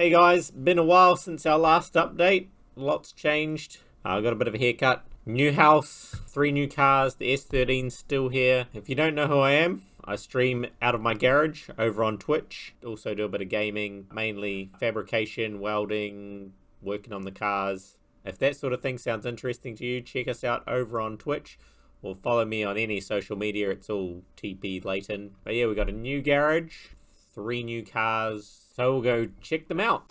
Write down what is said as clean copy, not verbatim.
Hey guys, been a while since our last update. Lots changed. I got a bit of a haircut. New house, 3 new cars, the S13's still here. If you don't know who I am, I stream out of my garage over on Twitch. Also do a bit of gaming, mainly fabrication, welding, working on the cars. If that sort of thing sounds interesting to you, check us out over on Twitch or follow me on any social media. It's all TP Layton. But yeah, we got a new garage, 3 new cars. So we'll go check them out.